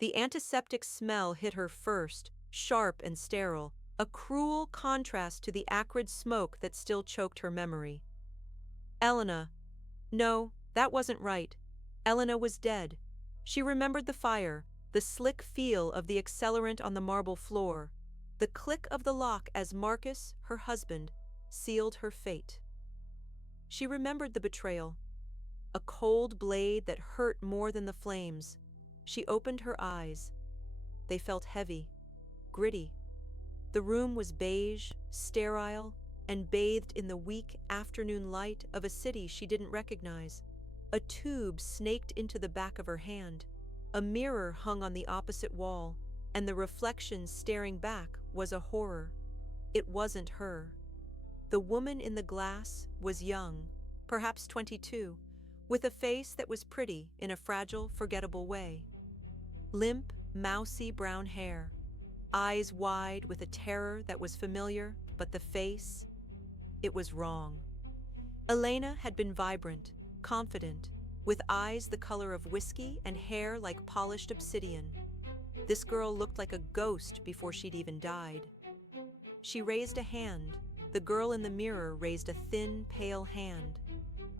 The antiseptic smell hit her first, sharp and sterile, a cruel contrast to the acrid smoke that still choked her memory. Elena. No, that wasn't right. Elena was dead. She remembered the fire, the slick feel of the accelerant on the marble floor, the click of the lock as Marcus, her husband, sealed her fate. She remembered the betrayal, a cold blade that hurt more than the flames. She opened her eyes. They felt heavy, gritty. The room was beige, sterile, and bathed in the weak afternoon light of a city she didn't recognize. A tube snaked into the back of her hand. A mirror hung on the opposite wall, and the reflection staring back was a horror. It wasn't her. The woman in the glass was young, perhaps 22, with a face that was pretty in a fragile, forgettable way. Limp, mousy brown hair, eyes wide with a terror that was familiar, but the face, it was wrong. Elena had been vibrant, confident, with eyes the color of whiskey and hair like polished obsidian. This girl looked like a ghost before she'd even died. She raised a hand. The girl in the mirror raised a thin, pale hand.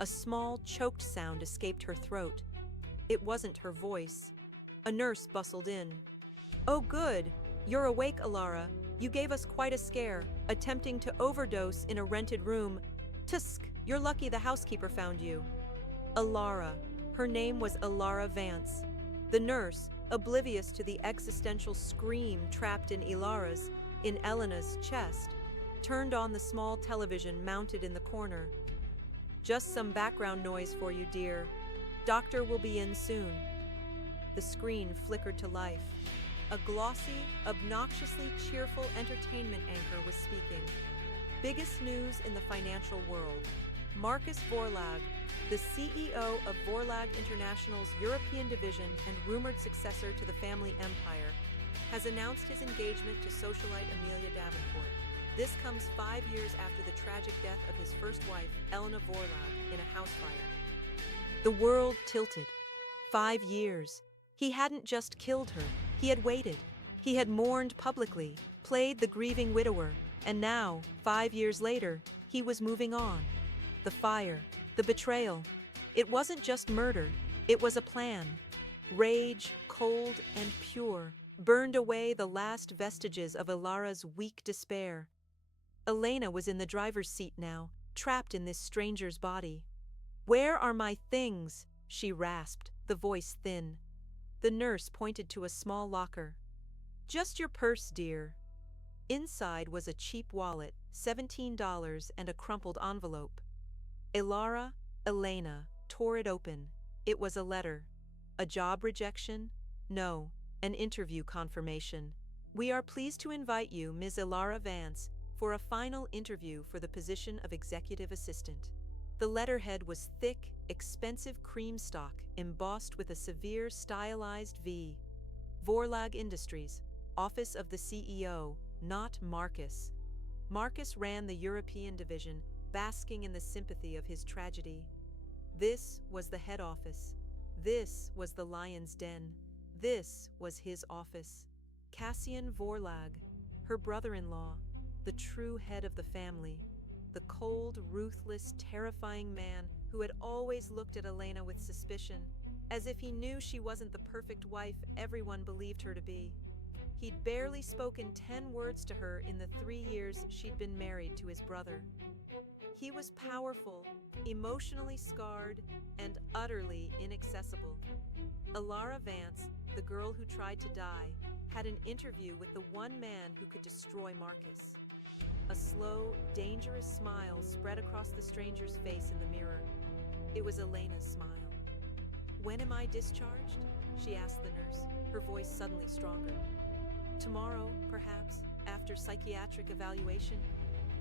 A small, choked sound escaped her throat. It wasn't her voice. A nurse bustled in. "Oh good, you're awake, Elara. You gave us quite a scare, attempting to overdose in a rented room. Tusk, you're lucky the housekeeper found you." Elara. Her name was Elara Vance. The nurse, oblivious to the existential scream trapped in Elena's chest, turned on the small television mounted in the corner. "Just some background noise for you, dear. Doctor will be in soon." The screen flickered to life. A glossy, obnoxiously cheerful entertainment anchor was speaking. Biggest news in the financial world. Marcus Vorlag, the CEO of Vorlag International's European division and rumored successor to the family empire, has announced his engagement to socialite Amelia Davenport. This comes 5 years after the tragic death of his first wife, Elena Vorlag, in a house fire. The world tilted. 5 years. He hadn't just killed her. He had waited. He had mourned publicly, played the grieving widower, and now, 5 years later, he was moving on. The fire, the betrayal. It wasn't just murder. It was a plan. Rage, cold and pure, burned away the last vestiges of Elara's weak despair. Elena was in the driver's seat now, trapped in this stranger's body. "Where are my things?" she rasped, the voice thin. The nurse pointed to a small locker. "Just your purse, dear." Inside was a cheap wallet, $17, and a crumpled envelope. Elena, tore it open. It was a letter. A job rejection? No, an interview confirmation. "We are pleased to invite you, Ms. Elara Vance, for a final interview for the position of executive assistant." The letterhead was thick, expensive cream stock embossed with a severe stylized V. Vorlag Industries, office of the CEO, not Marcus. Marcus ran the European division, basking in the sympathy of his tragedy. This was the head office. This was the lion's den. This was his office. Cassian Vorlag, her brother-in-law, the true head of the family. The cold, ruthless, terrifying man who had always looked at Elena with suspicion, as if he knew she wasn't the perfect wife everyone believed her to be. He'd barely spoken 10 words to her in the 3 years she'd been married to his brother. He was powerful, emotionally scarred, and utterly inaccessible. Elara Vance, the girl who tried to die, had an interview with the one man who could destroy Marcus. A slow, dangerous smile spread across the stranger's face in the mirror. It was Elena's smile. "When am I discharged?" she asked the nurse, her voice suddenly stronger. "Tomorrow, perhaps, after psychiatric evaluation.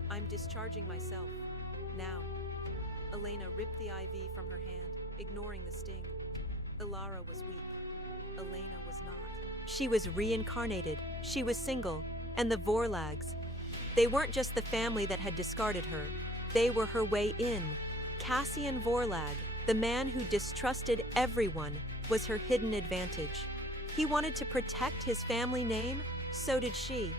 I'm discharging myself. Now." Elena ripped the IV from her hand, ignoring the sting. Elara was weak. Elena was not. She was reincarnated, she was single, and the Vorlags. They weren't just the family that had discarded her. They were her way in. Cassian Vorlag, the man who distrusted everyone, was her hidden advantage. He wanted to protect his family name, so did she.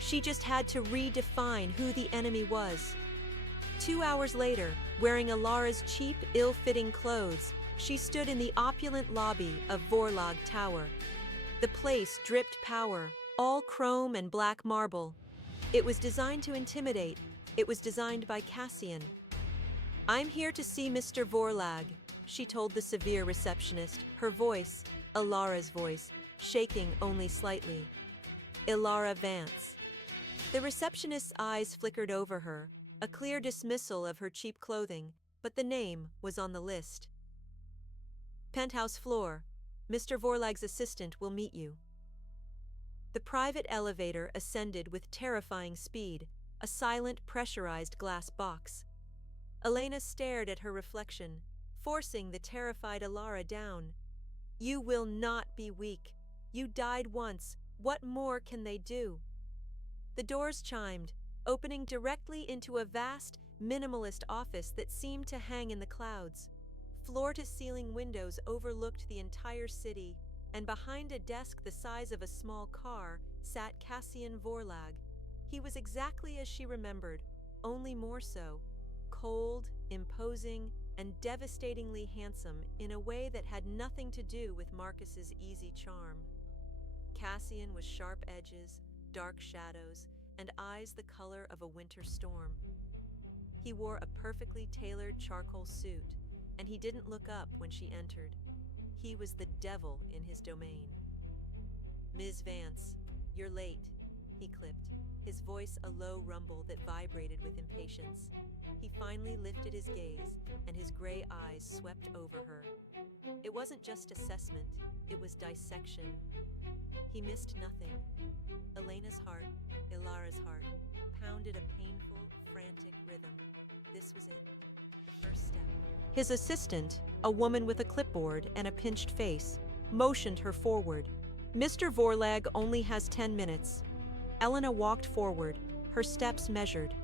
She just had to redefine who the enemy was. 2 hours later, wearing Elara's cheap, ill-fitting clothes, she stood in the opulent lobby of Vorlag Tower. The place dripped power, all chrome and black marble. It was designed to intimidate. It was designed by Cassian. "I'm here to see Mr. Vorlag," she told the severe receptionist, her voice, Elara's voice, shaking only slightly. "Elara Vance." The receptionist's eyes flickered over her, a clear dismissal of her cheap clothing, but the name was on the list. "Penthouse floor. Mr. Vorlag's assistant will meet you." The private elevator ascended with terrifying speed, a silent, pressurized glass box. Elena stared at her reflection, forcing the terrified Elara down. "You will not be weak. You died once. What more can they do?" The doors chimed, opening directly into a vast, minimalist office that seemed to hang in the clouds. Floor-to-ceiling windows overlooked the entire city, and behind a desk the size of a small car sat Cassian Vorlag. He was exactly as she remembered, only more so. Cold, imposing, and devastatingly handsome in a way that had nothing to do with Marcus's easy charm. Cassian was sharp edges, dark shadows, and eyes the color of a winter storm. He wore a perfectly tailored charcoal suit, and he didn't look up when she entered. He was the devil in his domain. "Ms. Vance, you're late," he clipped, his voice a low rumble that vibrated with impatience. He finally lifted his gaze, and his gray eyes swept over her. It wasn't just assessment, it was dissection. He missed nothing. Elena's heart, Elara's heart, pounded a painful, frantic rhythm. This was it, the first step. His assistant, a woman with a clipboard and a pinched face, motioned her forward. "Mr. Vorlag only has 10 minutes. Elena walked forward, her steps measured.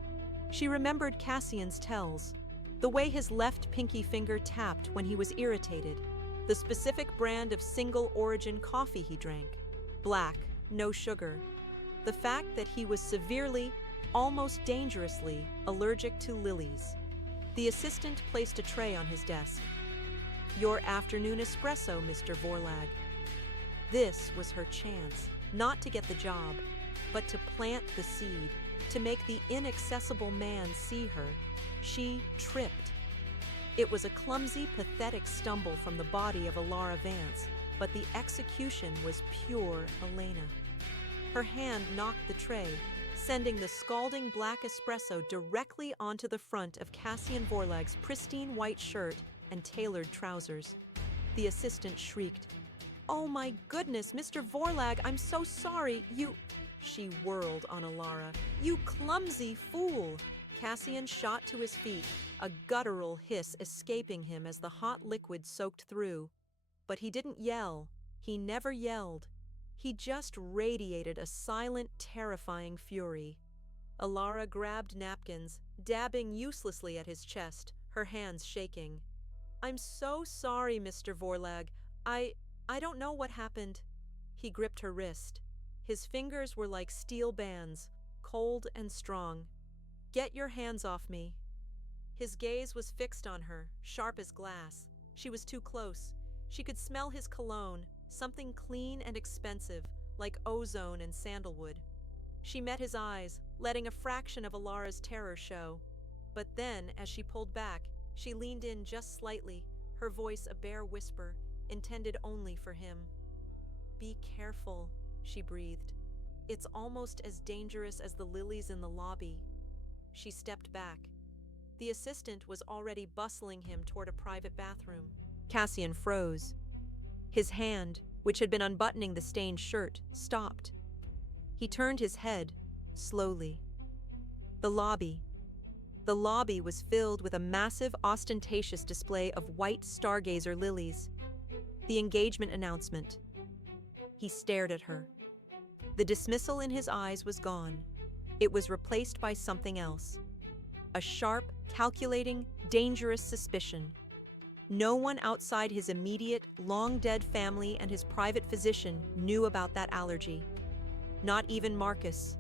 She remembered Cassian's tells, the way his left pinky finger tapped when he was irritated, the specific brand of single-origin coffee he drank, black, no sugar, the fact that he was severely, almost dangerously, allergic to lilies. The assistant placed a tray on his desk. "Your afternoon espresso, Mr. Vorlag." This was her chance, not to get the job, but to plant the seed, to make the inaccessible man see her. She tripped. It was a clumsy, pathetic stumble from the body of Elara Vance, but the execution was pure Elena. Her hand knocked the tray, sending the scalding black espresso directly onto the front of Cassian Vorlag's pristine white shirt and tailored trousers. The assistant shrieked, "Oh my goodness, Mr. Vorlag, I'm so sorry, you—" She whirled on Elara. "You clumsy fool!" Cassian shot to his feet, a guttural hiss escaping him as the hot liquid soaked through. But he didn't yell. He never yelled. He just radiated a silent, terrifying fury. Elara grabbed napkins, dabbing uselessly at his chest, her hands shaking. "I'm so sorry, Mr. Vorlag. I don't know what happened." He gripped her wrist. His fingers were like steel bands, cold and strong. "Get your hands off me." His gaze was fixed on her, sharp as glass. She was too close. She could smell his cologne, something clean and expensive, like ozone and sandalwood. She met his eyes, letting a fraction of Elara's terror show. But then, as she pulled back, she leaned in just slightly, her voice a bare whisper, intended only for him. "Be careful," she breathed. "It's almost as dangerous as the lilies in the lobby." She stepped back. The assistant was already bustling him toward a private bathroom. Cassian froze. His hand, which had been unbuttoning the stained shirt, stopped. He turned his head, slowly. The lobby. The lobby was filled with a massive, ostentatious display of white stargazer lilies. The engagement announcement. He stared at her. The dismissal in his eyes was gone. It was replaced by something else. A sharp, calculating, dangerous suspicion. No one outside his immediate, long-dead family and his private physician knew about that allergy. Not even Marcus.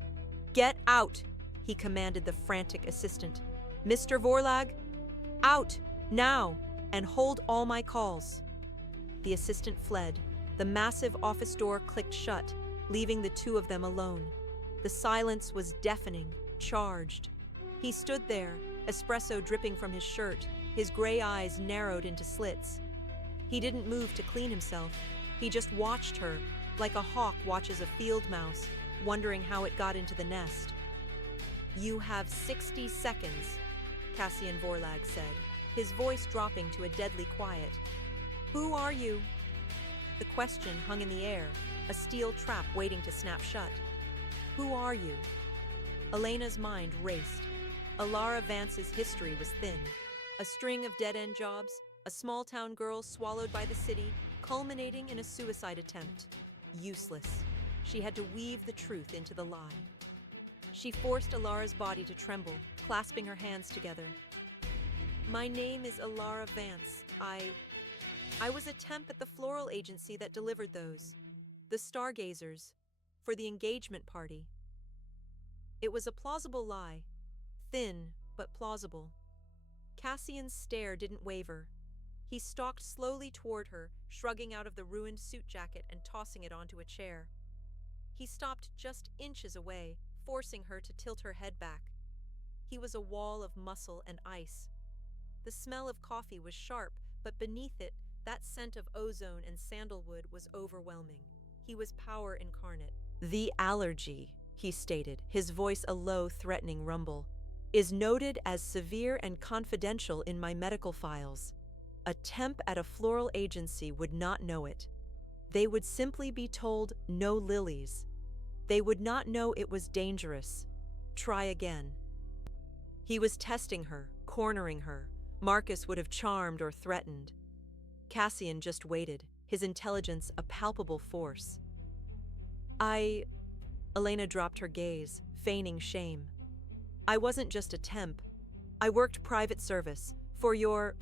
"Get out!" he commanded the frantic assistant. "Mr. Vorlag, out, now, and hold all my calls." The assistant fled. The massive office door clicked shut, leaving the two of them alone. The silence was deafening, charged. He stood there, espresso dripping from his shirt, his gray eyes narrowed into slits. He didn't move to clean himself. He just watched her, like a hawk watches a field mouse, wondering how it got into the nest. "You have 60 seconds, Cassian Vorlag said, his voice dropping to a deadly quiet. "Who are you?" The question hung in the air, a steel trap waiting to snap shut. Who are you? Elena's mind raced. Elara Vance's history was thin. A string of dead-end jobs, a small-town girl swallowed by the city, culminating in a suicide attempt. Useless. She had to weave the truth into the lie. She forced Elara's body to tremble, clasping her hands together. "My name is Elara Vance. I was a temp at the floral agency that delivered those. The Stargazers. For the engagement party." It was a plausible lie. Thin, but plausible. Cassian's stare didn't waver. He stalked slowly toward her, shrugging out of the ruined suit jacket and tossing it onto a chair. He stopped just inches away, forcing her to tilt her head back. He was a wall of muscle and ice. The smell of coffee was sharp, but beneath it, that scent of ozone and sandalwood was overwhelming. He was power incarnate. "The allergy," he stated, his voice a low, threatening rumble, "is noted as severe and confidential in my medical files. A temp at a floral agency would not know it. They would simply be told no lilies. They would not know it was dangerous. Try again." He was testing her, cornering her. Marcus would have charmed or threatened. Cassian just waited, his intelligence a palpable force. Elena dropped her gaze, feigning shame. "I wasn't just a temp. I worked private service for your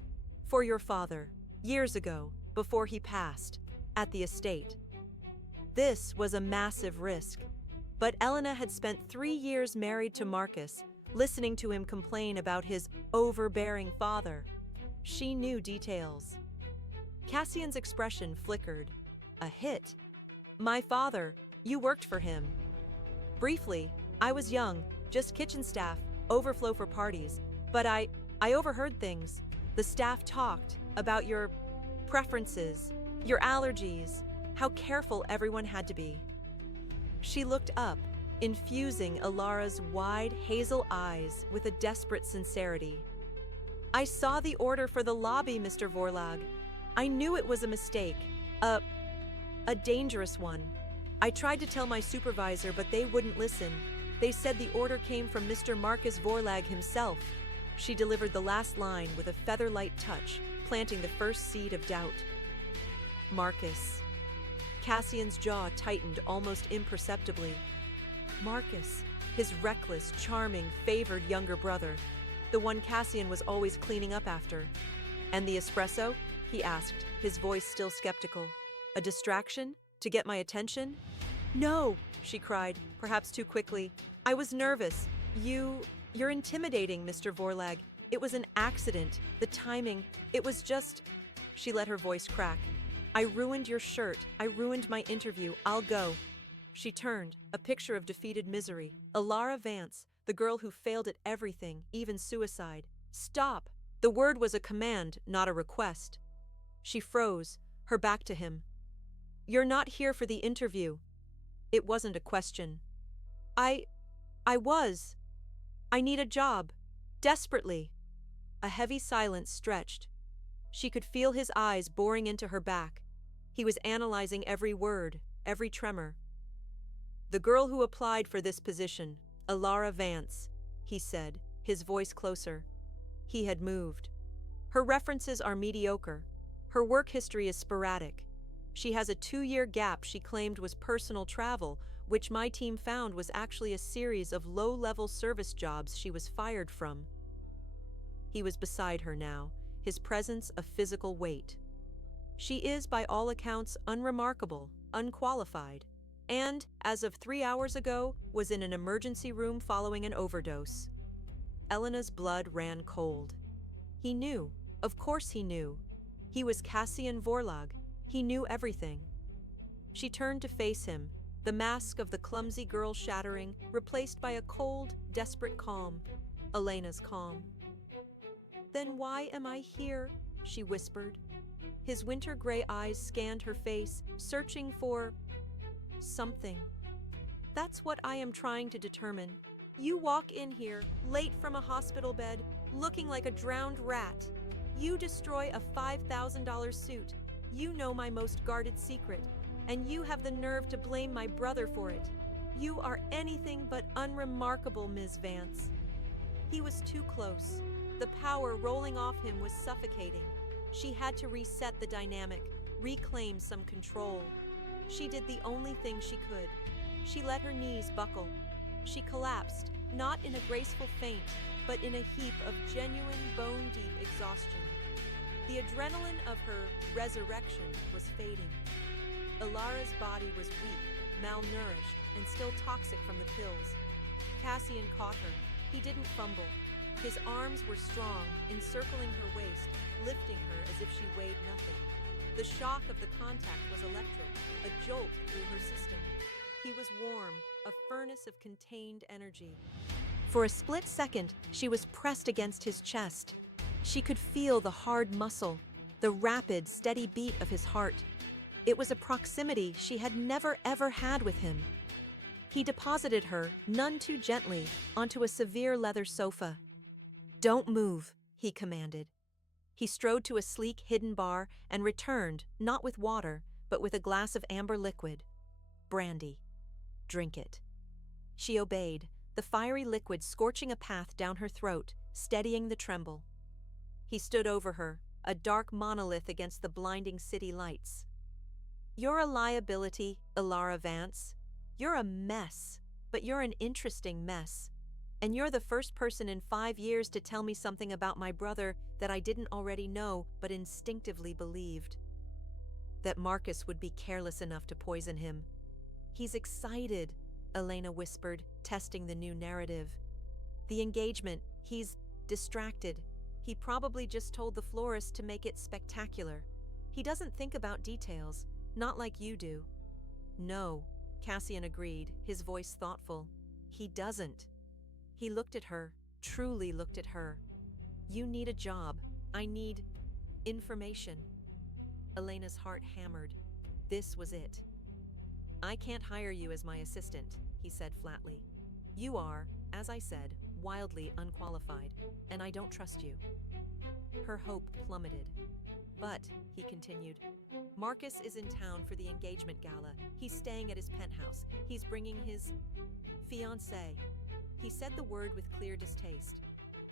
father, years ago, before he passed, at the estate. This was a massive risk, but Elena had spent 3 years married to Marcus, listening to him complain about his overbearing father. She knew details." Cassian's expression flickered. "A hit? My father, you worked for him." "Briefly. I was young, just kitchen staff, overflow for parties. But I overheard things. The staff talked about your preferences, your allergies, how careful everyone had to be." She looked up, infusing Elara's wide hazel eyes with a desperate sincerity. "I saw the order for the lobby, Mr. Vorlag. I knew it was a mistake, a dangerous one. I tried to tell my supervisor, but they wouldn't listen. They said the order came from Mr. Marcus Vorlag himself." She delivered the last line with a feather-light touch, planting the first seed of doubt. Marcus. Cassian's jaw tightened almost imperceptibly. Marcus, his reckless, charming, favored younger brother, the one Cassian was always cleaning up after. "And the espresso?" he asked, his voice still skeptical. "A distraction? To get my attention?" "No," she cried, perhaps too quickly. "I was nervous. You're intimidating, Mr. Vorlag. It was an accident. The timing, it was just..." She let her voice crack. "I ruined your shirt. I ruined my interview. I'll go." She turned, a picture of defeated misery. Elara Vance, the girl who failed at everything, even suicide. "Stop!" The word was a command, not a request. She froze, her back to him. "You're not here for the interview." It wasn't a question. I was. I need a job. Desperately." A heavy silence stretched. She could feel his eyes boring into her back. He was analyzing every word, every tremor. "The girl who applied for this position, Elara Vance," he said, his voice closer. He had moved. "Her references are mediocre. Her work history is sporadic. She has a 2-year gap she claimed was personal travel, which my team found was actually a series of low-level service jobs she was fired from." He was beside her now, his presence a physical weight. She is, by all accounts, unremarkable, unqualified, and, as of 3 hours ago, was in an emergency room following an overdose. Elena's blood ran cold. He knew. Of course he knew. He was Cassian Vorlag. He knew everything. She turned to face him, the mask of the clumsy girl shattering, replaced by a cold, desperate calm. Elena's calm. "Then why am I here?" she whispered. His winter gray eyes scanned her face, searching for something. "That's what I am trying to determine. You walk in here, late from a hospital bed, looking like a drowned rat. You destroy a $5,000 suit. You know my most guarded secret, and you have the nerve to blame my brother for it. You are anything but unremarkable, Ms. Vance." He was too close. The power rolling off him was suffocating. She had to reset the dynamic, reclaim some control. She did the only thing she could. She let her knees buckle. She collapsed, not in a graceful faint, but in a heap of genuine bone-deep exhaustion. The adrenaline of her resurrection was fading. Elara's body was weak, malnourished, and still toxic from the pills. Cassian caught her. He didn't fumble. His arms were strong, encircling her waist, lifting her as if she weighed nothing. The shock of the contact was electric, a jolt through her system. He was warm, a furnace of contained energy. For a split second, she was pressed against his chest. She could feel the hard muscle, the rapid, steady beat of his heart. It was a proximity she had never ever had with him. He deposited her, none too gently, onto a severe leather sofa. "Don't move," he commanded. He strode to a sleek, hidden bar and returned, not with water, but with a glass of amber liquid. "Brandy. Drink it." She obeyed, the fiery liquid scorching a path down her throat, steadying the tremble. He stood over her, a dark monolith against the blinding city lights. "You're a liability, Elara Vance. You're a mess, but you're an interesting mess. And you're the first person in 5 years to tell me something about my brother that I didn't already know but instinctively believed. That Marcus would be careless enough to poison him. He's excited," Elena whispered, testing the new narrative. "The engagement, he's distracted. He probably just told the florist to make it spectacular. He doesn't think about details, not like you do." "No," Cassian agreed, his voice thoughtful. "He doesn't." He looked at her, truly looked at her. "You need a job. I need information." Elena's heart hammered. This was it. "I can't hire you as my assistant," he said flatly. "You are, as I said, wildly unqualified, and I don't trust you." Her hope plummeted. "But," he continued, "Marcus is in town for the engagement gala. He's staying at his penthouse. He's bringing his fiancée." He said the word with clear distaste.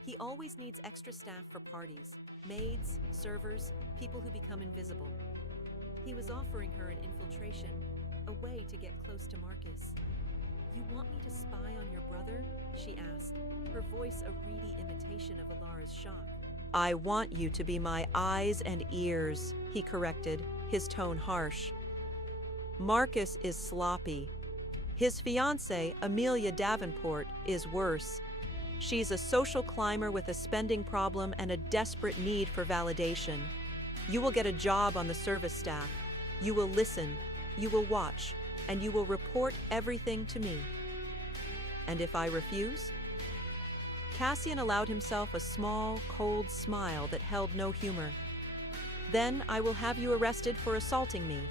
"He always needs extra staff for parties, maids, servers, people who become invisible." He was offering her an infiltration, a way to get close to Marcus. "You want me to spy on your brother?" she asked, her voice a reedy imitation of Elara's shock. "I want you to be my eyes and ears," he corrected, his tone harsh. "Marcus is sloppy. His fiancée, Amelia Davenport, is worse. She's a social climber with a spending problem and a desperate need for validation. You will get a job on the service staff. You will listen, you will watch, and you will report everything to me. And if I refuse?" Cassian allowed himself a small, cold smile that held no humor. "Then I will have you arrested for assaulting me.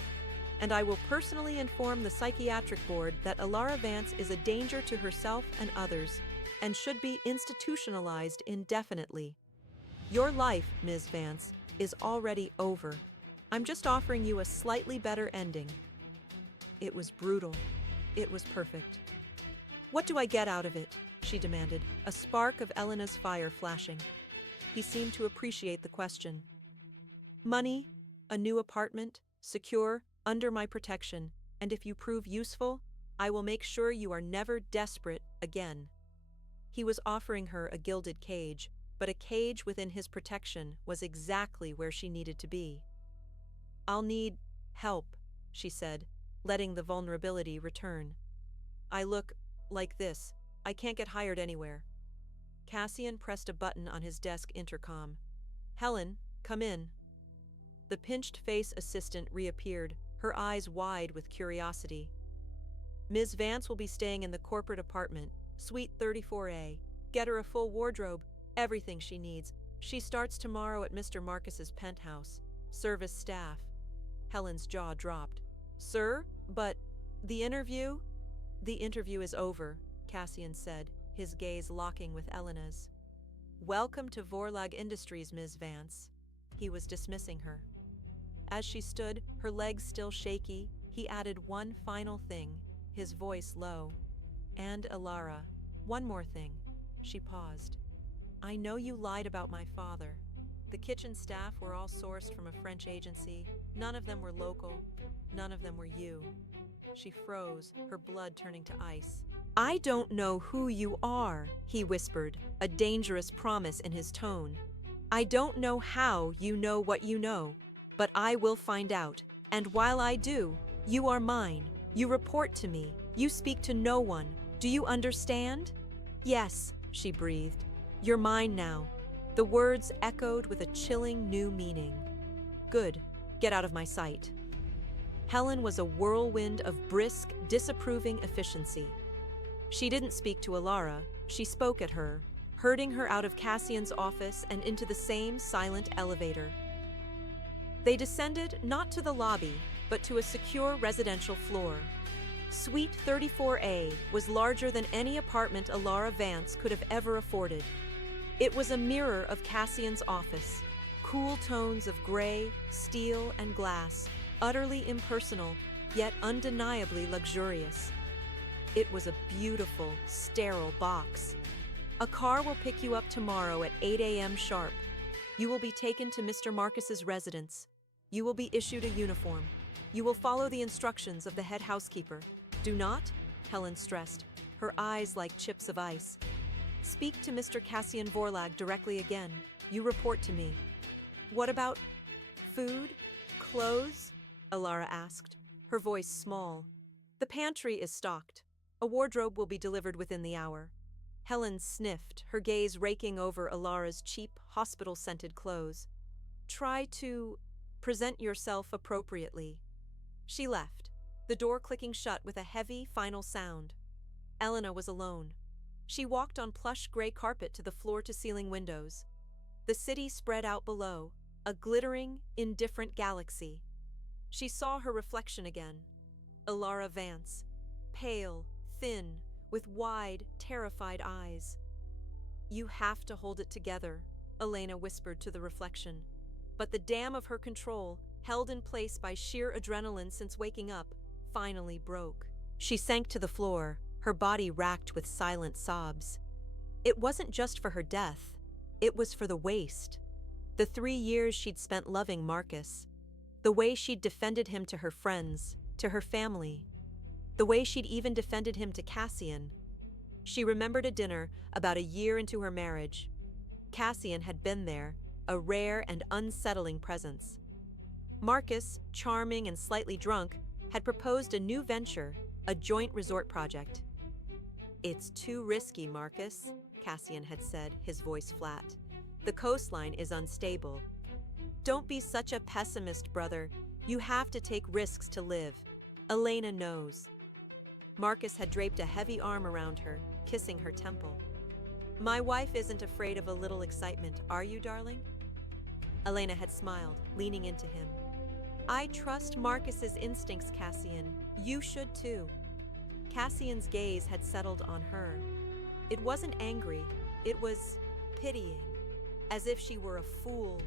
And I will personally inform the psychiatric board that Elara Vance is a danger to herself and others, and should be institutionalized indefinitely. Your life, Ms. Vance, is already over. I'm just offering you a slightly better ending." It was brutal. It was perfect. "What do I get out of it?" she demanded, a spark of Elena's fire flashing. He seemed to appreciate the question. "Money, a new apartment, secure, under my protection, and if you prove useful, I will make sure you are never desperate again." He was offering her a gilded cage, but a cage within his protection was exactly where she needed to be. "I'll need help," she said, letting the vulnerability return. "I look like this. I can't get hired anywhere." Cassian pressed a button on his desk intercom. "Helen, come in." The pinched-face assistant reappeared, her eyes wide with curiosity. "Ms. Vance will be staying in the corporate apartment, Suite 34A. Get her a full wardrobe, everything she needs. She starts tomorrow at Mr. Marcus's penthouse. Service staff." Helen's jaw dropped. "Sir, but the interview?" "The interview is over," Cassian said, his gaze locking with Elena's. "Welcome to Vorlag Industries, Ms. Vance." He was dismissing her. As she stood, her legs still shaky, he added one final thing, his voice low. "And Elara, one more thing." She paused. "I know you lied about my father. The kitchen staff were all sourced from a French agency. None of them were local. None of them were you." She froze, her blood turning to ice. "I don't know who you are," he whispered, a dangerous promise in his tone. "I don't know how you know what you know, but I will find out. And while I do, you are mine. You report to me. You speak to no one. Do you understand?" "Yes," she breathed. "You're mine now." The words echoed with a chilling new meaning. "Good. Get out of my sight." Helen was a whirlwind of brisk, disapproving efficiency. She didn't speak to Elara, she spoke at her, herding her out of Cassian's office and into the same silent elevator. They descended not to the lobby, but to a secure residential floor. Suite 34A was larger than any apartment Elara Vance could have ever afforded. It was a mirror of Cassian's office, cool tones of gray, steel, and glass, utterly impersonal, yet undeniably luxurious. It was a beautiful, sterile box. "A car will pick you up tomorrow at 8 a.m. sharp. You will be taken to Mr. Marcus's residence. You will be issued a uniform. You will follow the instructions of the head housekeeper. Do not," Helen stressed, her eyes like chips of ice, "speak to Mr. Cassian Vorlag directly again. You report to me." "What about food? Clothes?" Elara asked, her voice small. "The pantry is stocked. A wardrobe will be delivered within the hour." Helen sniffed, her gaze raking over Elara's cheap, hospital-scented clothes. "Try to present yourself appropriately." She left, the door clicking shut with a heavy, final sound. Elena was alone. She walked on plush gray carpet to the floor-to-ceiling windows. The city spread out below, a glittering, indifferent galaxy. She saw her reflection again. Elara Vance, pale, thin, with wide, terrified eyes. "You have to hold it together," Elena whispered to the reflection. But the dam of her control, held in place by sheer adrenaline since waking up, finally broke. She sank to the floor, her body racked with silent sobs. It wasn't just for her death. It was for the waste. The 3 years she'd spent loving Marcus. The way she'd defended him to her friends, to her family. The way she'd even defended him to Cassian. She remembered a dinner about a year into her marriage. Cassian had been there, a rare and unsettling presence. Marcus, charming and slightly drunk, had proposed a new venture, a joint resort project. "It's too risky, Marcus," Cassian had said, his voice flat. "The coastline is unstable. Don't be such a pessimist, brother. You have to take risks to live. Elena knows." Marcus had draped a heavy arm around her, kissing her temple. "My wife isn't afraid of a little excitement, are you, darling?" Elena had smiled, leaning into him. "I trust Marcus's instincts, Cassian. You should too." Cassian's gaze had settled on her. It wasn't angry, it was pitying, as if she were a fool.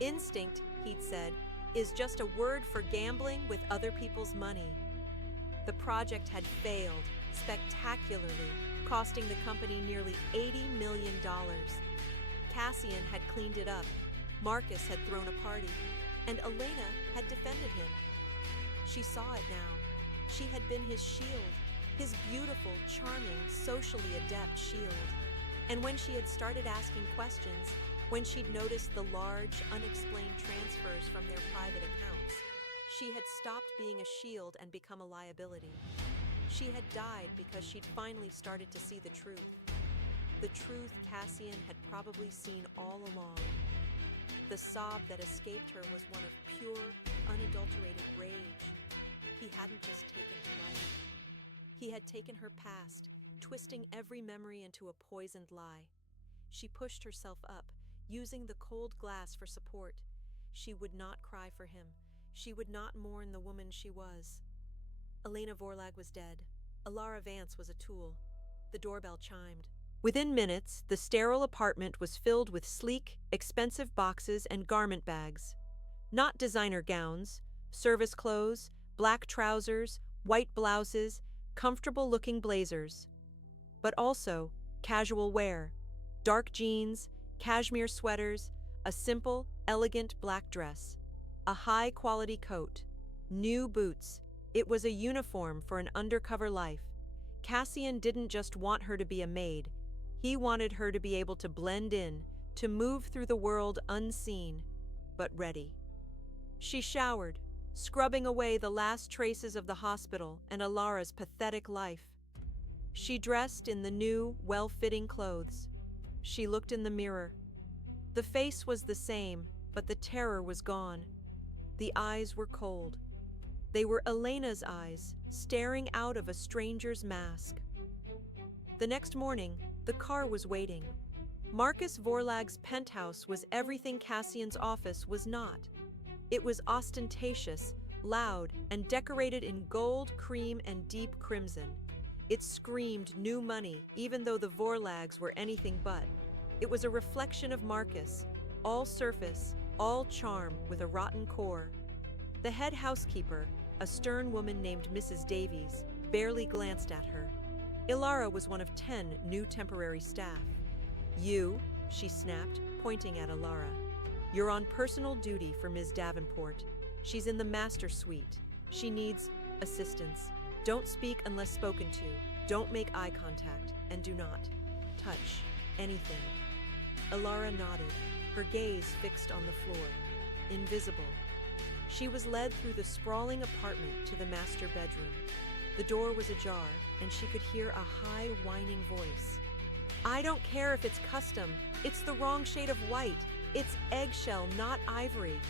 "Instinct," he'd said, "is just a word for gambling with other people's money." The project had failed, spectacularly, costing the company nearly $80 million. Cassian had cleaned it up, Marcus had thrown a party, and Elena had defended him. She saw it now. She had been his shield, his beautiful, charming, socially adept shield. And when she had started asking questions, when she'd noticed the large, unexplained transfers from their private accounts, she had stopped being a shield and become a liability. She had died because she'd finally started to see the truth. The truth Cassian had probably seen all along. The sob that escaped her was one of pure, unadulterated rage. He hadn't just taken her life. He had taken her past, twisting every memory into a poisoned lie. She pushed herself up, using the cold glass for support. She would not cry for him. She would not mourn the woman she was. Elena Vorlag was dead. Elara Vance was a tool. The doorbell chimed. Within minutes, the sterile apartment was filled with sleek, expensive boxes and garment bags. Not designer gowns, service clothes, black trousers, white blouses, comfortable-looking blazers. But also casual wear, dark jeans, cashmere sweaters, a simple, elegant black dress, a high-quality coat, new boots. It was a uniform for an undercover life. Cassian didn't just want her to be a maid. He wanted her to be able to blend in, to move through the world unseen, but ready. She showered, scrubbing away the last traces of the hospital and Elara's pathetic life. She dressed in the new, well-fitting clothes. She looked in the mirror. The face was the same, but the terror was gone. The eyes were cold. They were Elena's eyes, staring out of a stranger's mask. The next morning, the car was waiting. Marcus Vorlag's penthouse was everything Cassian's office was not. It was ostentatious, loud, and decorated in gold, cream, and deep crimson. It screamed new money, even though the Vorlags were anything but. It was a reflection of Marcus, all surface, all charm with a rotten core. The head housekeeper, a stern woman named Mrs. Davies, barely glanced at her. Elara was one of 10 new temporary staff. "You," she snapped, pointing at Elara. "You're on personal duty for Ms. Davenport. She's in the master suite. She needs assistance. Don't speak unless spoken to. Don't make eye contact, and do not touch anything." Elara nodded, her gaze fixed on the floor. Invisible. She was led through the sprawling apartment to the master bedroom. The door was ajar, and she could hear a high, whining voice. "I don't care if it's custom. It's the wrong shade of white. It's eggshell, not ivory.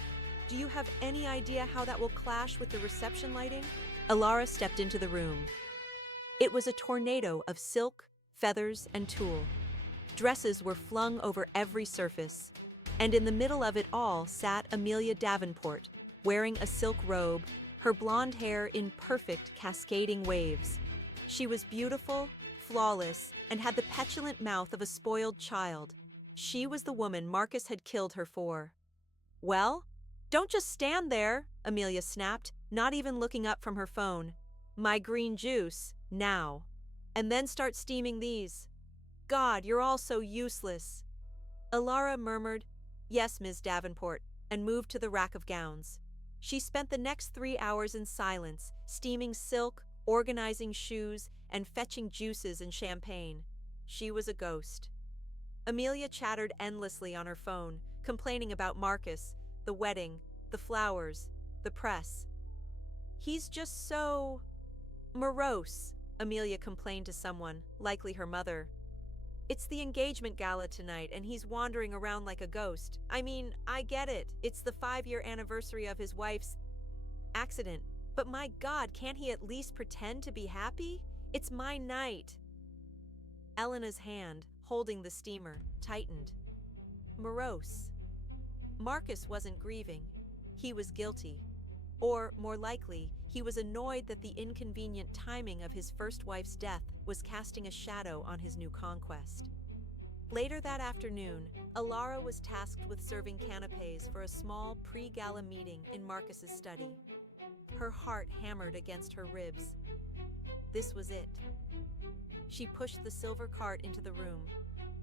Do you have any idea how that will clash with the reception lighting?" Elara stepped into the room. It was a tornado of silk, feathers, and tulle. Dresses were flung over every surface, and in the middle of it all sat Amelia Davenport, wearing a silk robe, her blonde hair in perfect cascading waves. She was beautiful, flawless, and had the petulant mouth of a spoiled child. She was the woman Marcus had killed her for. "Well, don't just stand there," Amelia snapped, not even looking up from her phone. "My green juice, now. And then start steaming these. God, you're all so useless." Elara murmured, "Yes, Ms. Davenport," and moved to the rack of gowns. She spent the next 3 hours in silence, steaming silk, organizing shoes, and fetching juices and champagne. She was a ghost. Amelia chattered endlessly on her phone, complaining about Marcus, the wedding, the flowers, the press. "He's just so morose," Amelia complained to someone, likely her mother. "It's the engagement gala tonight, and he's wandering around like a ghost. I mean, I get it. It's the 5-year anniversary of his wife's accident. But my God, can't he at least pretend to be happy? It's my night." Elena's hand, holding the steamer, tightened. Morose. Marcus wasn't grieving. He was guilty. Or, more likely, he was annoyed that the inconvenient timing of his first wife's death was casting a shadow on his new conquest. Later that afternoon, Elara was tasked with serving canapés for a small pre-gala meeting in Marcus's study. Her heart hammered against her ribs. This was it. She pushed the silver cart into the room.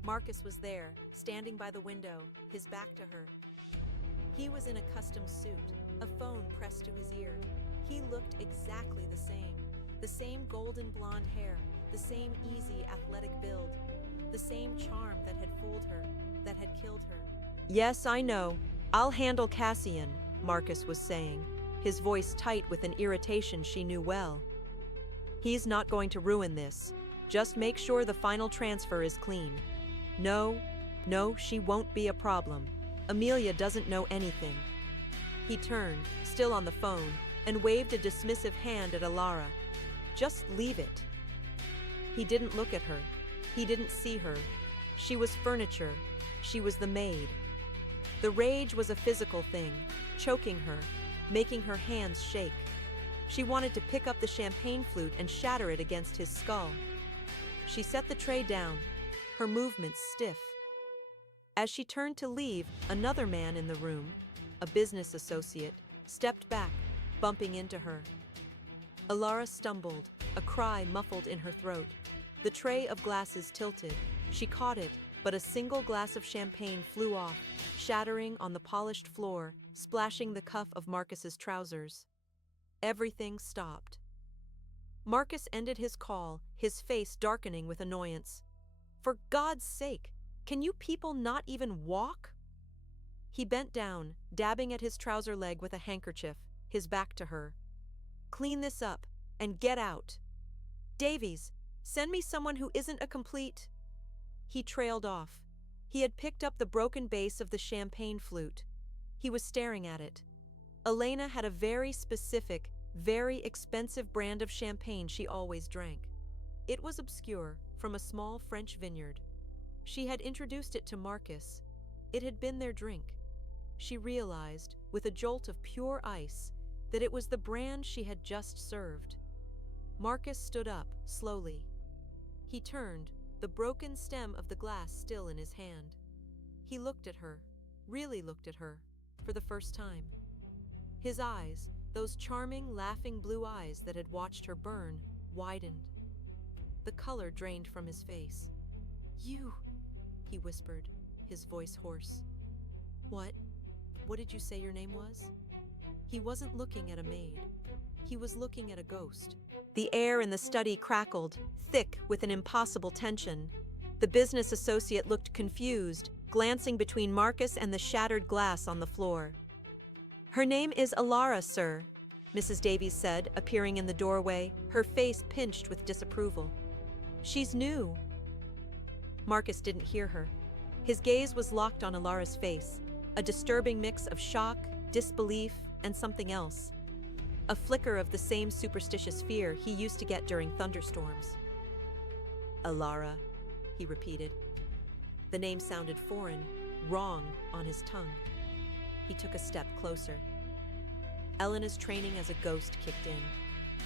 Marcus was there, standing by the window, his back to her. He was in a custom suit, a phone pressed to his ear. He looked exactly the same golden blonde hair, the same easy, athletic build. the same charm that had fooled her, that had killed her. Yes, I know. I'll handle Cassian, Marcus was saying, his voice tight with an irritation she knew well. He's not going to ruin this. Just make sure the final transfer is clean. No, she won't be a problem. Amelia doesn't know anything. He turned, still on the phone, and waved a dismissive hand at Elara. Just leave it. He didn't look at her. He didn't see her. She was furniture. She was the maid. The rage was a physical thing, choking her, making her hands shake. She wanted to pick up the champagne flute and shatter it against his skull. She set the tray down, her movements stiff. As she turned to leave, another man in the room, a business associate, stepped back, bumping into her. Elara stumbled, a cry muffled in her throat. The tray of glasses tilted. She caught it, but a single glass of champagne flew off, shattering on the polished floor, splashing the cuff of Marcus's trousers. Everything stopped. Marcus ended his call, his face darkening with annoyance. For God's sake, can you people not even walk? He bent down, dabbing at his trouser leg with a handkerchief, his back to her. Clean this up, and get out. Davies, send me someone who isn't a complete... He trailed off. He had picked up the broken base of the champagne flute. He was staring at it. Elena had a very specific, very expensive brand of champagne she always drank. It was obscure, from a small French vineyard. She had introduced it to Marcus. It had been their drink. She realized, with a jolt of pure ice, that it was the brand she had just served. Marcus stood up, slowly. He turned, the broken stem of the glass still in his hand. He looked at her, really looked at her, for the first time. His eyes, those charming, laughing blue eyes that had watched her burn, widened. The color drained from his face. You, he whispered, his voice hoarse. What? What did you say your name was? He wasn't looking at a maid. He was looking at a ghost. The air in the study crackled, thick with an impossible tension. The business associate looked confused, glancing between Marcus and the shattered glass on the floor. Her name is Elara, sir, Mrs. Davies said, appearing in the doorway, her face pinched with disapproval. She's new. Marcus didn't hear her. His gaze was locked on Elara's face, a disturbing mix of shock, disbelief, and something else. A flicker of the same superstitious fear he used to get during thunderstorms. Elara, he repeated. The name sounded foreign, wrong on his tongue. He took a step closer. Elena's training as a ghost kicked in.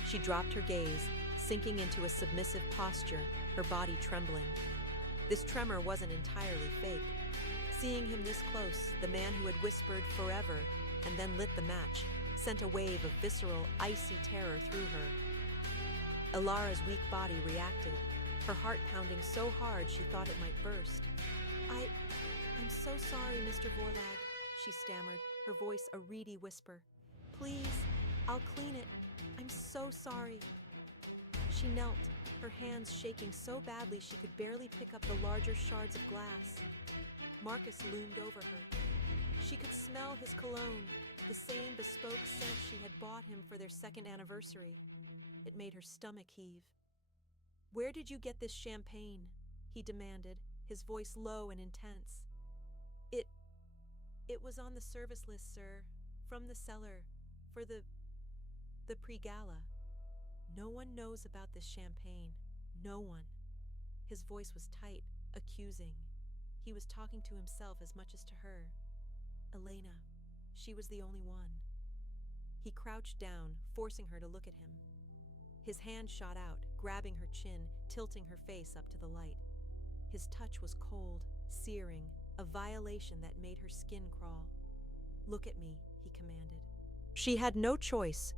She dropped her gaze, sinking into a submissive posture, her body trembling. This tremor wasn't entirely fake. Seeing him this close, the man who had whispered forever and then lit the match, sent a wave of visceral, icy terror through her. Elara's weak body reacted, her heart pounding so hard she thought it might burst. I'm so sorry, Mr. Vorlag, she stammered, her voice a reedy whisper. Please, I'll clean it. I'm so sorry. She knelt, her hands shaking so badly she could barely pick up the larger shards of glass. Marcus loomed over her. She could smell his cologne, the same bespoke scent she had bought him for their second anniversary. It made her stomach heave. Where did you get this champagne? He demanded, his voice low and intense. It was on the service list, sir, from the cellar, for the pre-gala. No one knows about this champagne. No one. His voice was tight, accusing. He was talking to himself as much as to her. Elena. She was the only one. He crouched down, forcing her to look at him. His hand shot out, grabbing her chin, tilting her face up to the light. His touch was cold, searing, a violation that made her skin crawl. Look at me, he commanded. She had no choice.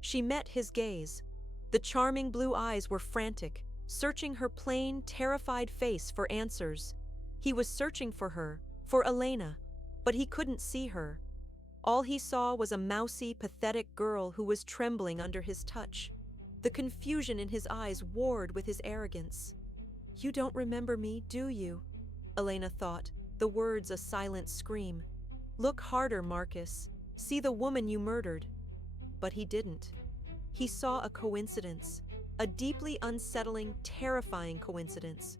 She met his gaze. The charming blue eyes were frantic, searching her plain, terrified face for answers. He was searching for her, for Elena, but he couldn't see her. All he saw was a mousy, pathetic girl who was trembling under his touch. The confusion in his eyes warred with his arrogance. You don't remember me, do you? Elena thought, the words a silent scream. Look harder, Marcus. See the woman you murdered. But he didn't. He saw a coincidence, a deeply unsettling, terrifying coincidence.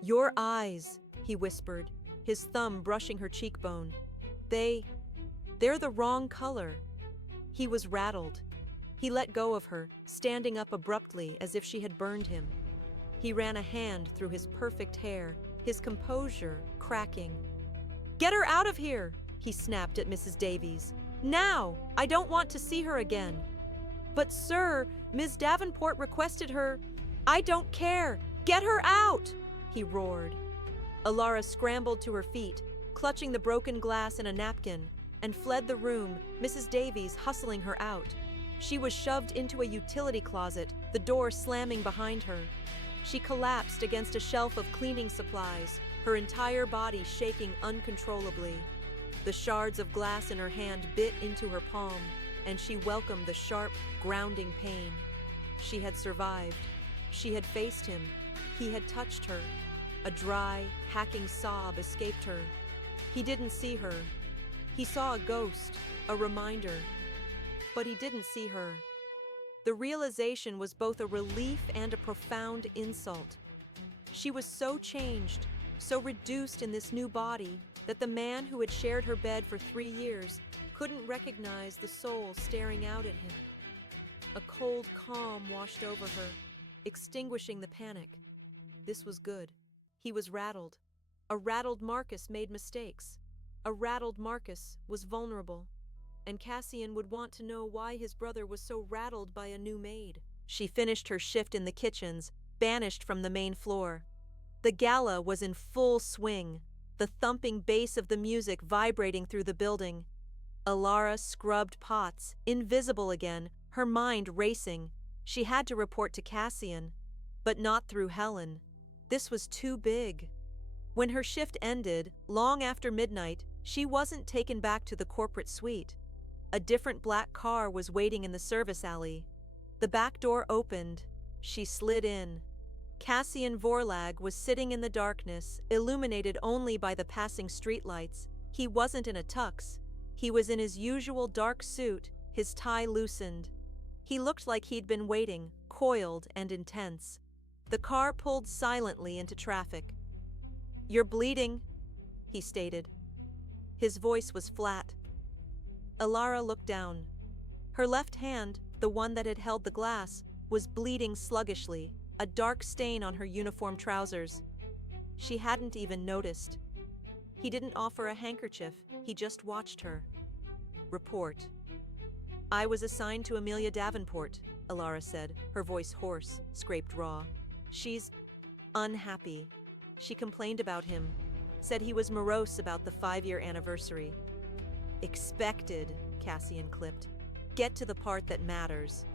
Your eyes, he whispered, his thumb brushing her cheekbone. They're the wrong color. He was rattled. He let go of her, standing up abruptly as if she had burned him. He ran a hand through his perfect hair, his composure cracking. Get her out of here, he snapped at Mrs. Davies. Now! I don't want to see her again. But sir, Ms. Davenport requested her. I don't care. Get her out! He roared. Elara scrambled to her feet, clutching the broken glass and a napkin, and fled the room, Mrs. Davies hustling her out. She was shoved into a utility closet, the door slamming behind her. She collapsed against a shelf of cleaning supplies, her entire body shaking uncontrollably. The shards of glass in her hand bit into her palm, and she welcomed the sharp, grounding pain. She had survived. She had faced him. He had touched her. A dry, hacking sob escaped her. He didn't see her. He saw a ghost, a reminder. But he didn't see her. The realization was both a relief and a profound insult. She was so changed, so reduced in this new body, that the man who had shared her bed for 3 years couldn't recognize the soul staring out at him. A cold calm washed over her, extinguishing the panic. This was good. He was rattled. A rattled Marcus made mistakes. A rattled Marcus was vulnerable. And Cassian would want to know why his brother was so rattled by a new maid. She finished her shift in the kitchens, banished from the main floor. The gala was in full swing, the thumping bass of the music vibrating through the building. Elara scrubbed pots, invisible again, her mind racing. She had to report to Cassian, but not through Helen. This was too big. When her shift ended, long after midnight, she wasn't taken back to the corporate suite. A different black car was waiting in the service alley. The back door opened. She slid in. Cassian Vorlag was sitting in the darkness, illuminated only by the passing streetlights. He wasn't in a tux. He was in his usual dark suit, his tie loosened. He looked like he'd been waiting, coiled and intense. The car pulled silently into traffic. "You're bleeding," he stated. His voice was flat. Elara looked down. Her left hand, the one that had held the glass, was bleeding sluggishly, a dark stain on her uniform trousers. She hadn't even noticed. He didn't offer a handkerchief, he just watched her. Report. "I was assigned to Amelia Davenport," Elara said, her voice hoarse, scraped raw. "She's unhappy. She complained about him, said he was morose about the 5-year anniversary." "Expected," Cassian clipped. "Get to the part that matters."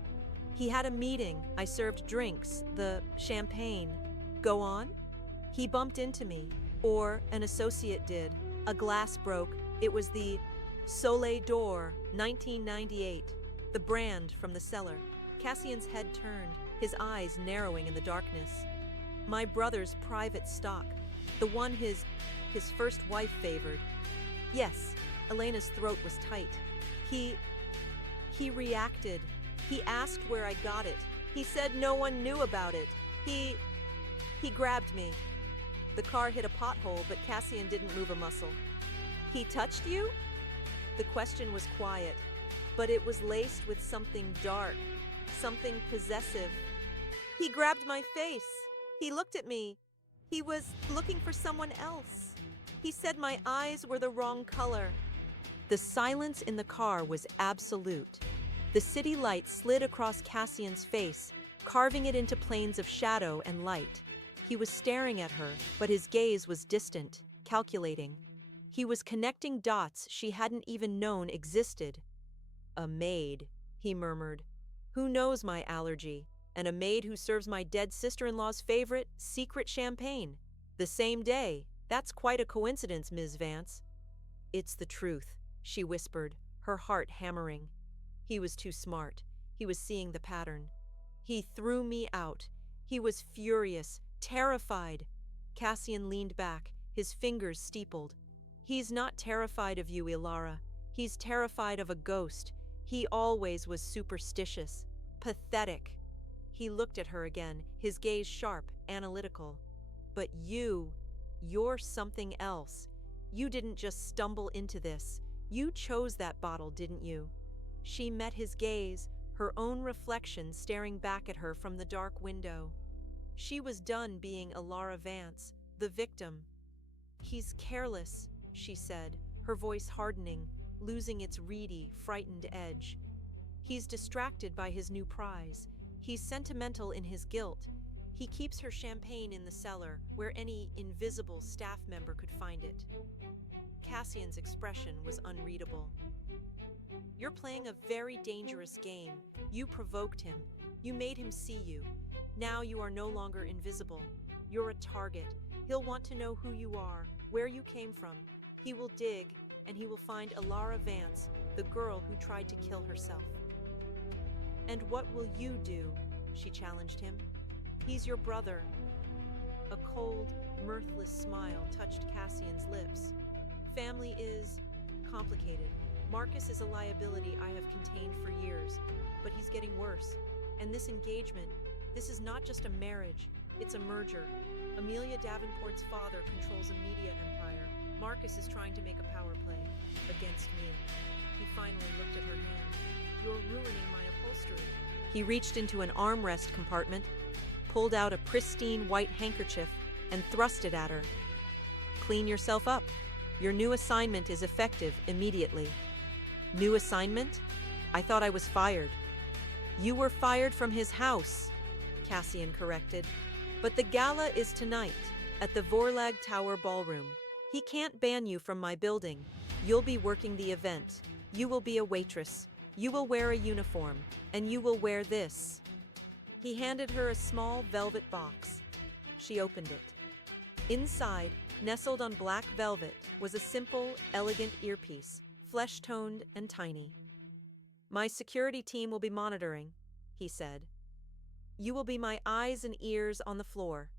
"He had a meeting. I served drinks, the champagne." "Go on?" "He bumped into me. Or an associate did. A glass broke. It was the Soleil d'Or, 1998. The brand from the cellar." Cassian's head turned, his eyes narrowing in the darkness. "My brother's private stock. The one his first wife favored." "Yes." Elena's throat was tight. He reacted. He asked where I got it. He said no one knew about it. He grabbed me." The car hit a pothole, but Cassian didn't move a muscle. "He touched you?" The question was quiet, but it was laced with something dark, something possessive. "He grabbed my face. He looked at me. He was looking for someone else. He said my eyes were the wrong color." The silence in the car was absolute. The city light slid across Cassian's face, carving it into planes of shadow and light. He was staring at her, but his gaze was distant, calculating. He was connecting dots she hadn't even known existed. "A maid," he murmured. "Who knows my allergy? And a maid who serves my dead sister-in-law's favorite, secret champagne. The same day. That's quite a coincidence, Ms. Vance." "It's the truth," she whispered, her heart hammering. He was too smart. He was seeing the pattern. "He threw me out. He was furious, terrified. Cassian leaned back, his fingers steepled. He's not terrified of you, Elara. He's terrified of a ghost. He always was superstitious. Pathetic. He looked at her again, his gaze sharp, analytical. But you're something else. You didn't just stumble into this. You chose that bottle, didn't you? She met his gaze, her own reflection staring back at her from the dark window. She was done being Elara Vance, the victim. He's careless, she said, her voice hardening, losing its reedy, frightened edge. He's distracted by his new prize. He's sentimental in his guilt. He keeps her champagne in the cellar, where any invisible staff member could find it. Cassian's expression was unreadable. You're playing a very dangerous game. You provoked him. You made him see you. Now you are no longer invisible. You're a target. He'll want to know who you are, where you came from. He will dig, and he will find Elara Vance, the girl who tried to kill herself. And what will you do? She challenged him. He's your brother. A cold, mirthless smile touched Cassian's lips. Family is complicated. Marcus is a liability I have contained for years, but he's getting worse. And this engagement, this is not just a marriage, it's a merger. Amelia Davenport's father controls a media empire. Marcus is trying to make a power play against me. He finally looked at her hand. You're ruining my upholstery. He reached into an armrest compartment, pulled out a pristine white handkerchief, and thrust it at her. Clean yourself up. Your new assignment is effective immediately. New assignment? I thought I was fired. You were fired from his house, Cassian corrected. But the gala is tonight, at the Vorlag Tower Ballroom. He can't ban you from my building. You'll be working the event. You will be a waitress. You will wear a uniform, and you will wear this. He handed her a small velvet box. She opened it. Inside, nestled on black velvet, was a simple, elegant earpiece, flesh-toned and tiny. My security team will be monitoring, he said. You will be my eyes and ears on the floor.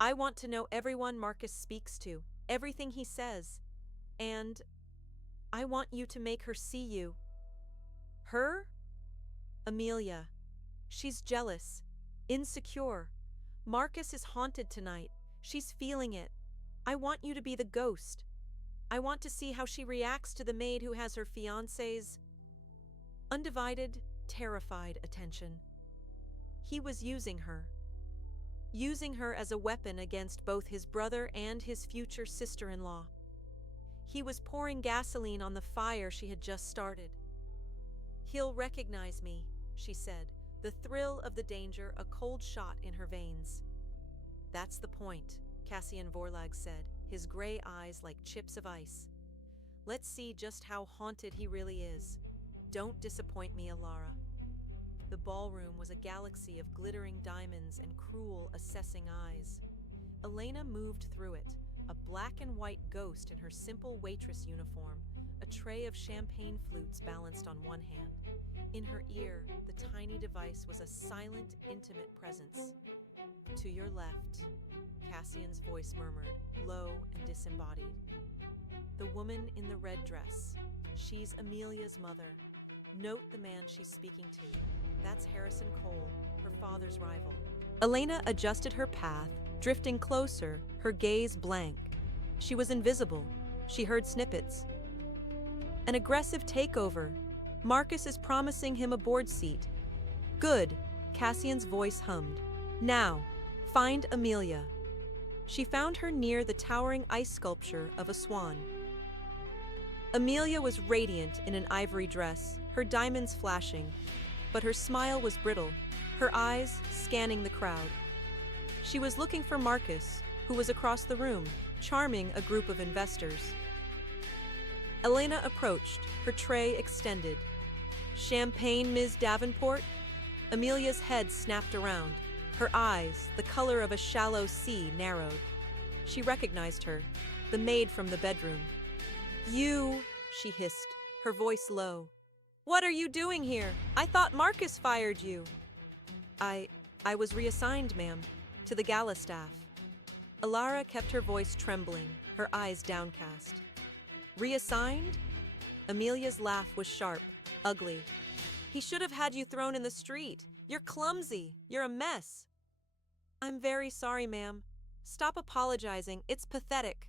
I want to know everyone Marcus speaks to, everything he says. And I want you to make her see you. Her? Amelia. She's jealous, insecure. Marcus is haunted tonight. She's feeling it. I want you to be the ghost. I want to see how she reacts to the maid who has her fiancé's undivided, terrified attention. He was using her as a weapon against both his brother and his future sister-in-law. He was pouring gasoline on the fire she had just started. He'll recognize me, she said, the thrill of the danger a cold shot in her veins. That's the point, Cassian Vorlag said, his gray eyes like chips of ice. Let's see just how haunted he really is. Don't disappoint me, Elara. The ballroom was a galaxy of glittering diamonds and cruel, assessing eyes. Elena moved through it, a black and white ghost in her simple waitress uniform, a tray of champagne flutes balanced on one hand. In her ear, the tiny device was a silent, intimate presence. To your left, Cassian's voice murmured, low and disembodied. The woman in the red dress. She's Amelia's mother. Note the man she's speaking to. That's Harrison Cole, her father's rival. Elena adjusted her path, drifting closer, her gaze blank. She was invisible. She heard snippets. An aggressive takeover. Marcus is promising him a board seat. Good, Cassian's voice hummed. Now, find Amelia. She found her near the towering ice sculpture of a swan. Amelia was radiant in an ivory dress, her diamonds flashing, but her smile was brittle, her eyes scanning the crowd. She was looking for Marcus, who was across the room, charming a group of investors. Elena approached, her tray extended. Champagne, Ms. Davenport? Amelia's head snapped around. Her eyes, the color of a shallow sea, narrowed. She recognized her, the maid from the bedroom. You, she hissed, her voice low. What are you doing here? I thought Marcus fired you. I was reassigned, ma'am. To the gala staff. Elara kept her voice trembling, her eyes downcast. Reassigned? Amelia's laugh was sharp, ugly. He should have had you thrown in the street. You're clumsy. You're a mess. I'm very sorry, ma'am. Stop apologizing. It's pathetic.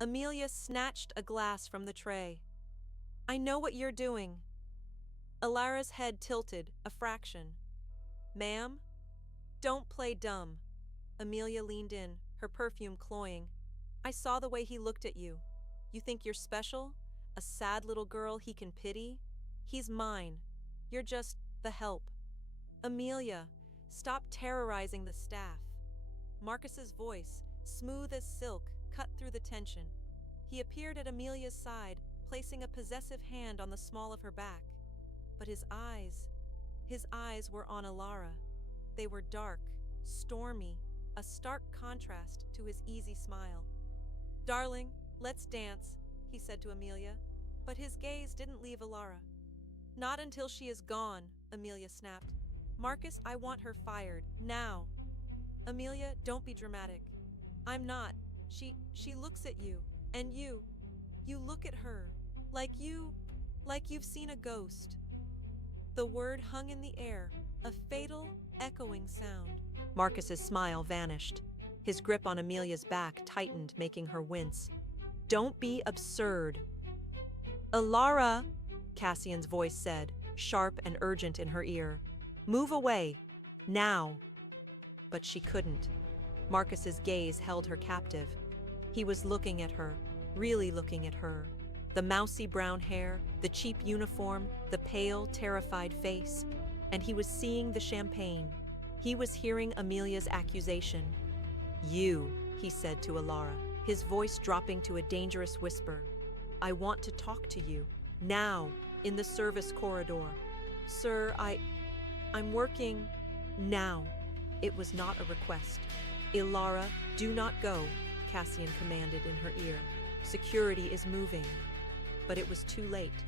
Amelia snatched a glass from the tray. I know what you're doing. Elara's head tilted a fraction. Ma'am? Don't play dumb. Amelia leaned in, her perfume cloying. I saw the way he looked at you. You think you're special? A sad little girl he can pity? He's mine. You're just the help. Amelia, stop terrorizing the staff. Marcus's voice, smooth as silk, cut through the tension. He appeared at Amelia's side, placing a possessive hand on the small of her back. But his eyes were on Elara. They were dark, stormy, a stark contrast to his easy smile. Darling, let's dance, he said to Amelia, but his gaze didn't leave Elara. Not until she is gone, Amelia snapped. Marcus, I want her fired, now. Amelia, don't be dramatic. I'm not. She looks at you, and you look at her, like you've seen a ghost. The word hung in the air, a fatal, echoing sound. Marcus's smile vanished. His grip on Amelia's back tightened, making her wince. Don't be absurd. Elara, Cassian's voice said, sharp and urgent in her ear. Move away, now. But she couldn't. Marcus's gaze held her captive. He was looking at her, really looking at her. The mousy brown hair, the cheap uniform, the pale, terrified face. And he was seeing the champagne. He was hearing Amelia's accusation. You, he said to Elara, his voice dropping to a dangerous whisper. I want to talk to you, now, in the service corridor. Sir, I'm working now. It was not a request. Elara, do not go, Cassian commanded in her ear. Security is moving. But it was too late.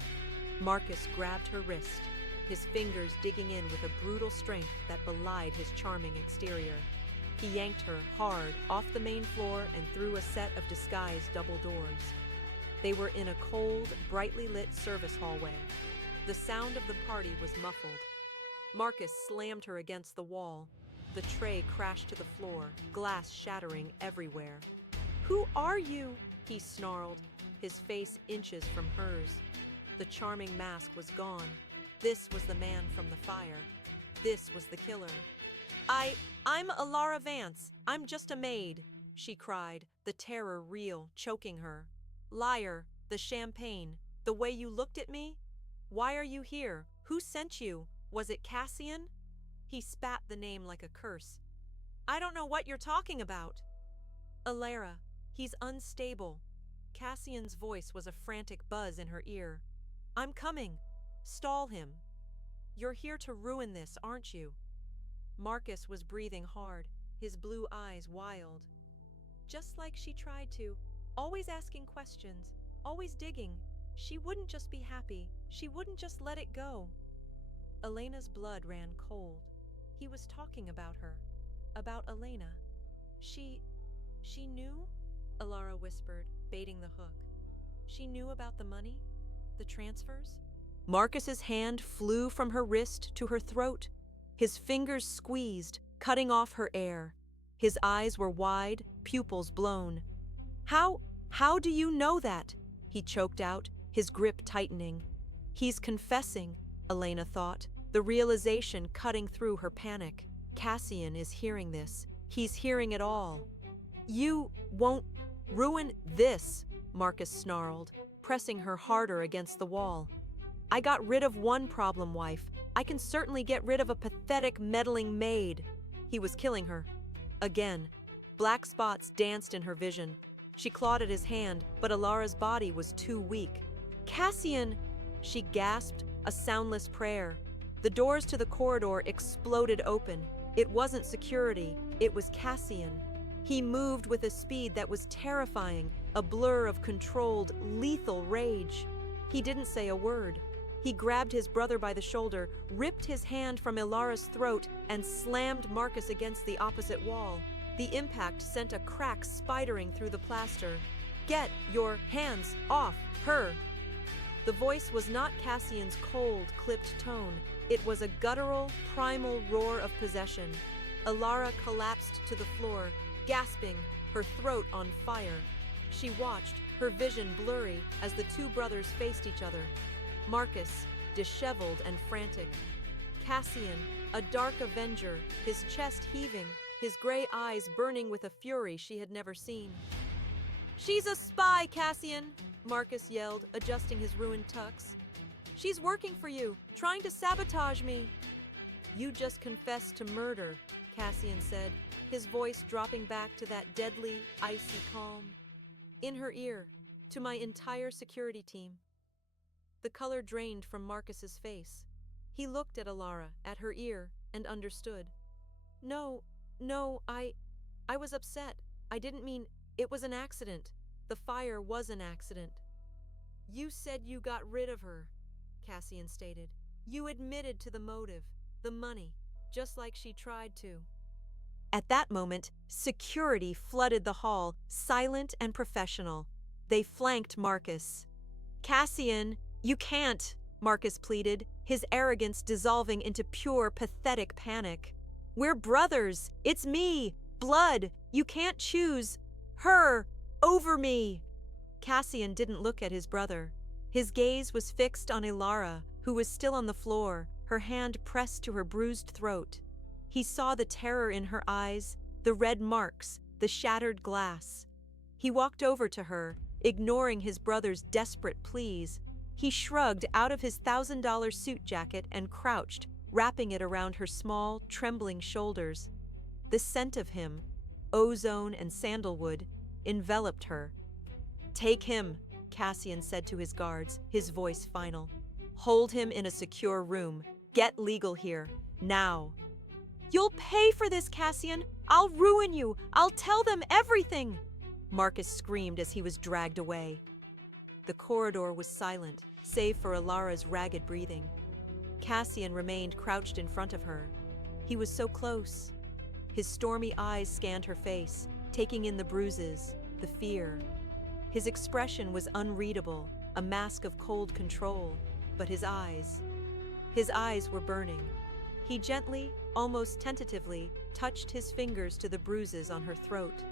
Marcus grabbed her wrist, his fingers digging in with a brutal strength that belied his charming exterior. He yanked her hard off the main floor and through a set of disguised double doors. They were in a cold, brightly lit service hallway. The sound of the party was muffled. Marcus slammed her against the wall. The tray crashed to the floor, glass shattering everywhere. Who are you? He snarled, his face inches from hers. The charming mask was gone. This was the man from the fire. This was the killer. I'm Elara Vance. I'm just a maid, she cried, the terror real, choking her. Liar, the champagne, the way you looked at me? Why are you here? Who sent you? Was it Cassian? He spat the name like a curse. I don't know what you're talking about. Elara, he's unstable. Cassian's voice was a frantic buzz in her ear. I'm coming. Stall him. You're here to ruin this, aren't you? Marcus was breathing hard, his blue eyes wild. Just like she tried to, always asking questions, always digging. She wouldn't just be happy. She wouldn't just let it go. Elena's blood ran cold. He was talking about her, about Elena. She knew? Elara whispered, baiting the hook. She knew about the money? The transfers? Marcus's hand flew from her wrist to her throat. His fingers squeezed, cutting off her air. His eyes were wide, pupils blown. How do you know that? He choked out, his grip tightening. He's confessing, Elena thought, the realization cutting through her panic. Cassian is hearing this. He's hearing it all. You won't ruin this, Marcus snarled, pressing her harder against the wall. I got rid of one problem wife. I can certainly get rid of a pathetic, meddling maid. He was killing her. Again. Black spots danced in her vision. She clawed at his hand, but Elara's body was too weak. Cassian! She gasped, a soundless prayer. The doors to the corridor exploded open. It wasn't security, it was Cassian. He moved with a speed that was terrifying, a blur of controlled, lethal rage. He didn't say a word. He grabbed his brother by the shoulder, ripped his hand from Elara's throat, and slammed Marcus against the opposite wall. The impact sent a crack spidering through the plaster. "Get your hands off her!" The voice was not Cassian's cold, clipped tone. It was a guttural, primal roar of possession. Elara collapsed to the floor, gasping, her throat on fire. She watched, her vision blurry, as the two brothers faced each other. Marcus, disheveled and frantic. Cassian, a dark avenger, his chest heaving, his gray eyes burning with a fury she had never seen. "She's a spy, Cassian!" Marcus yelled, adjusting his ruined tux. "She's working for you, trying to sabotage me." "You just confessed to murder," Cassian said, his voice dropping back to that deadly, icy calm. In her ear, "To my entire security team." The color drained from Marcus's face. He looked at Elara, at her ear, and understood. No, I was upset. I didn't mean, it was an accident. The fire was an accident." "You said you got rid of her," Cassian stated. "You admitted to the motive, the money, just like she tried to." At that moment, security flooded the hall, silent and professional. They flanked Marcus. "Cassian, you can't," Marcus pleaded, his arrogance dissolving into pure, pathetic panic. "We're brothers. It's me. Blood. You can't choose her over me." Cassian didn't look at his brother. His gaze was fixed on Elara, who was still on the floor, her hand pressed to her bruised throat. He saw the terror in her eyes, the red marks, the shattered glass. He walked over to her, ignoring his brother's desperate pleas. He shrugged out of his $1,000 suit jacket and crouched, wrapping it around her small, trembling shoulders. The scent of him, ozone and sandalwood, enveloped her. "Take him," Cassian said to his guards, his voice final. "Hold him in a secure room. Get legal here, now." "You'll pay for this, Cassian! I'll ruin you! I'll tell them everything!" Marcus screamed as he was dragged away. The corridor was silent, save for Elara's ragged breathing. Cassian remained crouched in front of her. He was so close. His stormy eyes scanned her face, taking in the bruises, the fear. His expression was unreadable, a mask of cold control, but his eyes were burning. He gently, almost tentatively, touched his fingers to the bruises on her throat.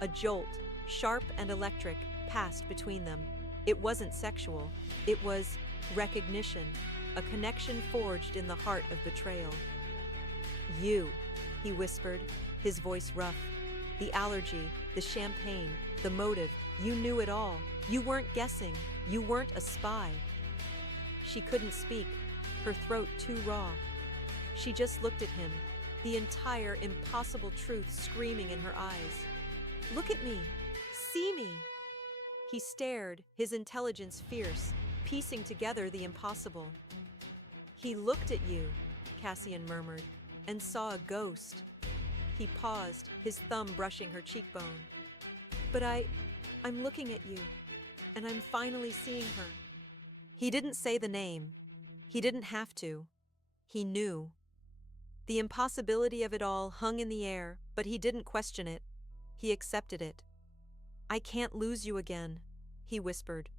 A jolt, sharp and electric, passed between them. It wasn't sexual. It was recognition, a connection forged in the heart of betrayal. "You," he whispered, his voice rough. "The allergy, the champagne, the motive, you knew it all. You weren't guessing. You weren't a spy." She couldn't speak, her throat too raw. She just looked at him, the entire impossible truth screaming in her eyes. "Look at me. See me." He stared, his intelligence fierce, piecing together the impossible. "He looked at you," Cassian murmured, "and saw a ghost." He paused, his thumb brushing her cheekbone. "But I'm looking at you, and I'm finally seeing her." He didn't say the name. He didn't have to. He knew. The impossibility of it all hung in the air, but he didn't question it. He accepted it. "I can't lose you again," he whispered.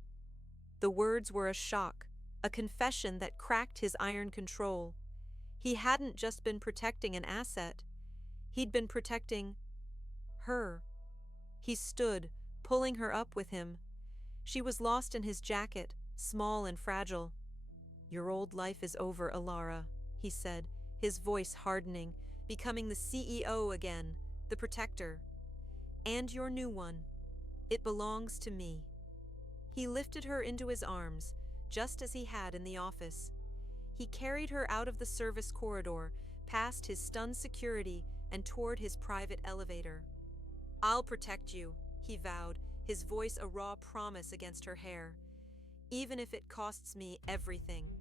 The words were a shock, a confession that cracked his iron control. He hadn't just been protecting an asset. He'd been protecting her. He stood, pulling her up with him. She was lost in his jacket, small and fragile. "Your old life is over, Elara," he said, his voice hardening, becoming the CEO again, the protector. "And your new one. It belongs to me." He lifted her into his arms, just as he had in the office. He carried her out of the service corridor, past his stunned security, and toward his private elevator. "I'll protect you," he vowed, his voice a raw promise against her hair. "Even if it costs me everything."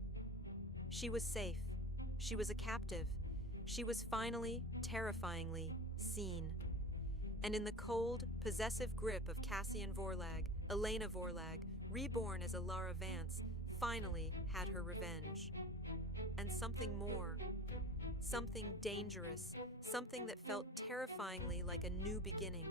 She was safe. She was a captive. She was finally, terrifyingly, seen. And in the cold, possessive grip of Cassian Vorlag, Elena Vorlag, reborn as Elara Vance, finally had her revenge. And something more. Something dangerous, something that felt terrifyingly like a new beginning.